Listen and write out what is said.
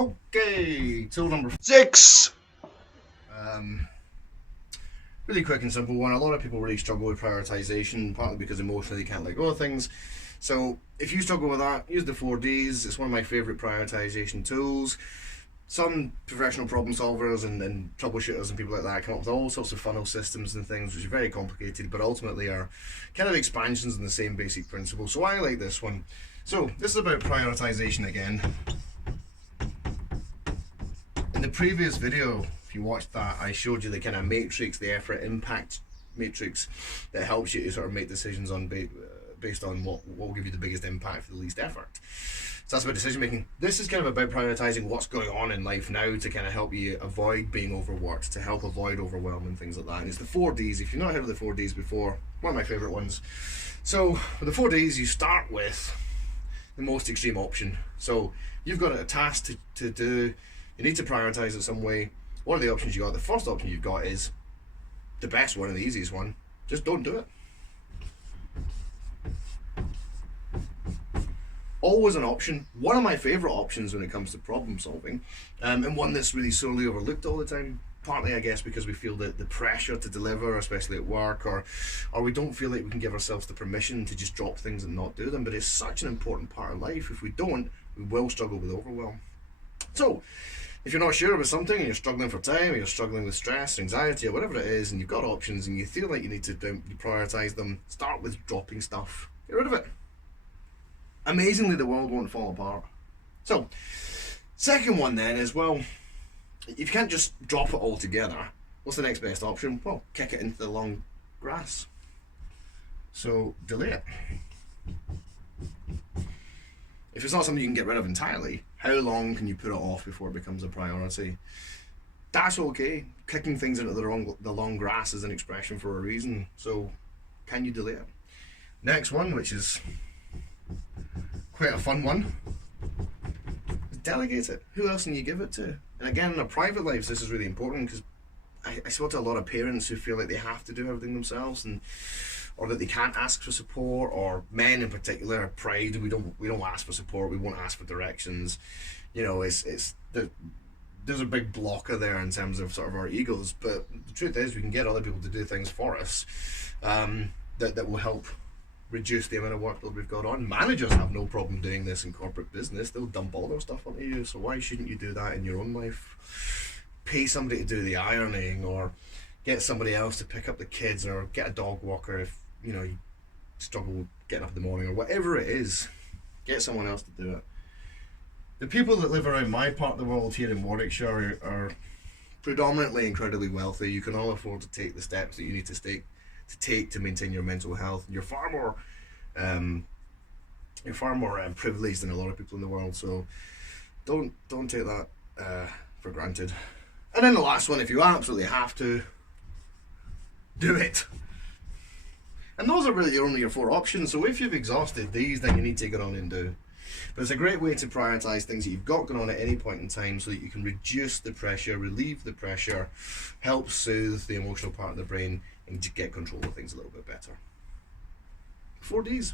Okay, tool number 6. Really quick and simple one. A lot of people really struggle with prioritization, partly because emotionally they can't let go of things. So if you struggle with that, use the 4Ds. It's one of my favorite prioritization tools. Some professional problem solvers and troubleshooters and people like that come up with all sorts of funnel systems and things, which are very complicated, but ultimately are kind of expansions in the same basic principle. So I like this one. So this is about prioritization again. In the previous video, if you watched that, I showed you the kind of matrix, the effort impact matrix that helps you to sort of make decisions on based on what will give you the biggest impact for the least effort. So that's about decision making. This is kind of about prioritizing what's going on in life now to kind of help you avoid being overworked, to help avoid overwhelm and things like that. And it's the 4Ds. If you've not heard of the 4Ds before, one of my favorite ones. So with the 4Ds, you start with the most extreme option. So you've got a task to do. You need to prioritize it some way. What are the options you got? The first option you've got is the best one and the easiest one. Just don't do it. Always an option. One of my favorite options when it comes to problem solving, and one that's really sorely overlooked all the time. Partly, I guess, because we feel the pressure to deliver, especially at work, or we don't feel like we can give ourselves the permission to just drop things and not do them. But it's such an important part of life. If we don't, we will struggle with overwhelm. So, if you're not sure about something and you're struggling for time, or you're struggling with stress, or anxiety, or whatever it is, and you've got options and you feel like you need to prioritize them, start with dropping stuff. Get rid of it. Amazingly, the world won't fall apart. So, second one then is, well, if you can't just drop it all together, what's the next best option? Well, kick it into the long grass. So, delay it. If it's not something you can get rid of entirely, how long can you put it off before it becomes a priority? That's okay. Kicking things into the long grass is an expression for a reason. So, can you delay it? Next one, which is quite a fun one, is delegate it. Who else can you give it to? And again, in our private lives, this is really important because I spoke to a lot of parents who feel like they have to do everything themselves, or that they can't ask for support, or men in particular have pride. We don't ask for support. We won't ask for directions. You know, there's a big blocker there in terms of sort of our egos. But the truth is, we can get other people to do things for us that will help reduce the amount of workload we've got on. Managers have no problem doing this in corporate business. They'll dump all their stuff onto you. So why shouldn't you do that in your own life? Pay somebody to do the ironing, or get somebody else to pick up the kids, or get a dog walker if you struggle with getting up in the morning, or whatever it is. Get someone else to do it. The people that live around my part of the world here in Warwickshire are predominantly incredibly wealthy. You can all afford to take the steps that you need to take to maintain your mental health. You're far more privileged than a lot of people in the world. So don't take that for granted. And then the last one, if you absolutely have to, do it. And those are really only your 4 options. So if you've exhausted these, then you need to get on and do. But it's a great way to prioritize things that you've got going on at any point in time, so that you can reduce the pressure, relieve the pressure, help soothe the emotional part of the brain, and to get control of things a little bit better. 4Ds.